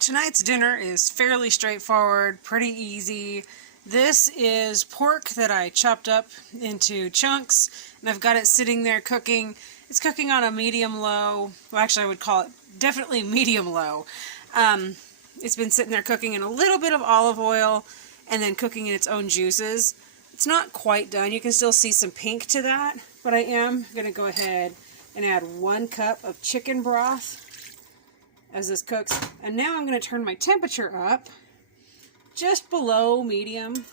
Tonight's dinner is fairly straightforward, pretty easy. This is pork that I chopped up into chunks, and I've got it sitting there cooking. It's cooking on a medium-low, well actually I would call it definitely medium-low. It's been sitting there cooking in a little bit of olive oil and then cooking in its own juices. It's not quite done. You can still see some pink to that, but I am going to go ahead and add 1 cup of chicken broth as this cooks. And now I'm going to turn my temperature up just below medium.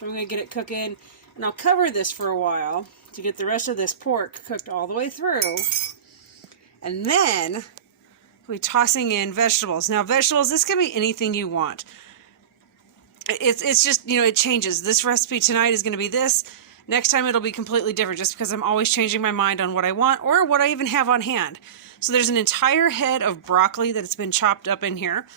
I'm going to get it cooking, and I'll cover this for a while to get the rest of this pork cooked all the way through. And then we'll be tossing in vegetables. Now vegetables, this can be anything you want. It's just, you know, it changes. This recipe tonight is going to be this. Next time it'll be completely different, just because I'm always changing my mind on what I want or what I even have on hand. So there's an entire head of broccoli that's been chopped up in here,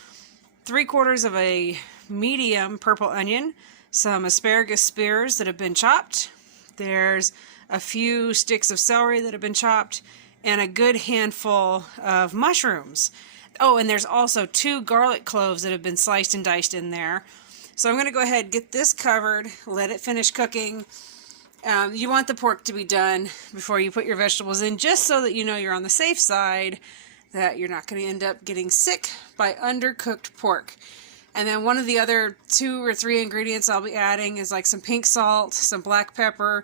3/4 of a medium purple onion, some asparagus spears that have been chopped, there's a few sticks of celery that have been chopped, and a good handful of mushrooms. Oh, and there's also 2 garlic cloves that have been sliced and diced in there. So I'm going to go ahead and get this covered, let it finish cooking. You want the pork to be done before you put your vegetables in, just so that you know you're on the safe side, that you're not going to end up getting sick by undercooked pork. And then one of the other 2 or 3 ingredients I'll be adding is like some pink salt, some black pepper,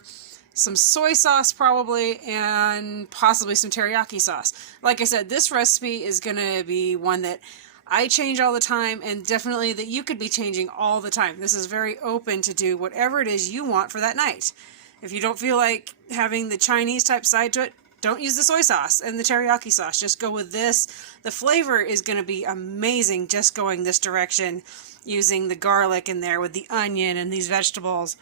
some soy sauce probably, and possibly some teriyaki sauce. Like I said, this recipe is going to be one that I change all the time, and definitely that you could be changing all the time. This is very open to do whatever it is you want for that night. If you don't feel like having the Chinese type side to it, don't use the soy sauce and the teriyaki sauce. Just go with this. The flavor is going to be amazing just going this direction, using the garlic in there with the onion and these vegetables,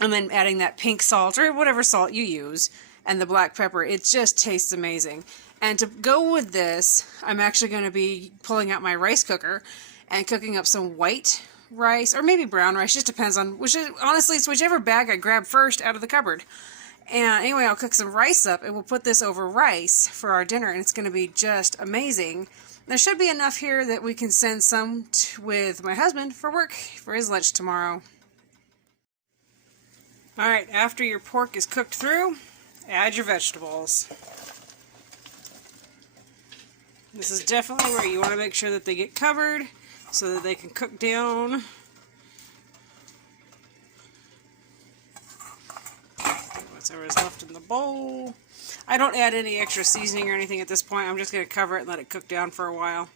and then adding that pink salt or whatever salt you use and the black pepper. It just tastes amazing. And to go with this, I'm actually going to be pulling out my rice cooker and cooking up some white rice, or maybe brown rice, just depends on which. Honestly, it's whichever bag I grab first out of the cupboard. And anyway, I'll cook some rice up, and we'll put this over rice for our dinner, and it's going to be just amazing. There should be enough here that we can send some with my husband for work for his lunch tomorrow. Alright, after your pork is cooked through, add your vegetables. This is definitely where you want to make sure that they get covered so that they can cook down. Whatever is left in the bowl. I don't add any extra seasoning or anything at this point. I'm just going to cover it and let it cook down for a while.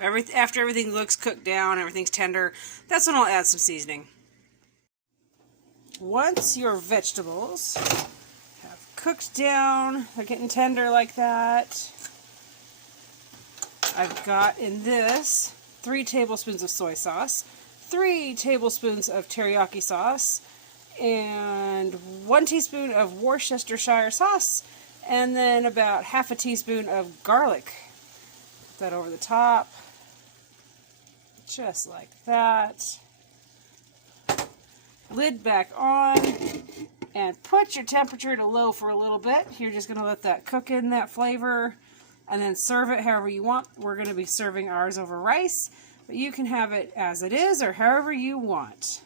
After everything looks cooked down, everything's tender, that's when I'll add some seasoning. Once your vegetables have cooked down, they're getting tender like that, I've got in this 3 tablespoons of soy sauce, 3 tablespoons of teriyaki sauce, and 1 teaspoon of Worcestershire sauce, and then about half a teaspoon of garlic. Put that over the top, just like that. Lid back on, and put your temperature to low for a little bit. You're just going to let that cook in that flavor, and then serve it however you want. We're going to be serving ours over rice, but you can have it as it is or however you want.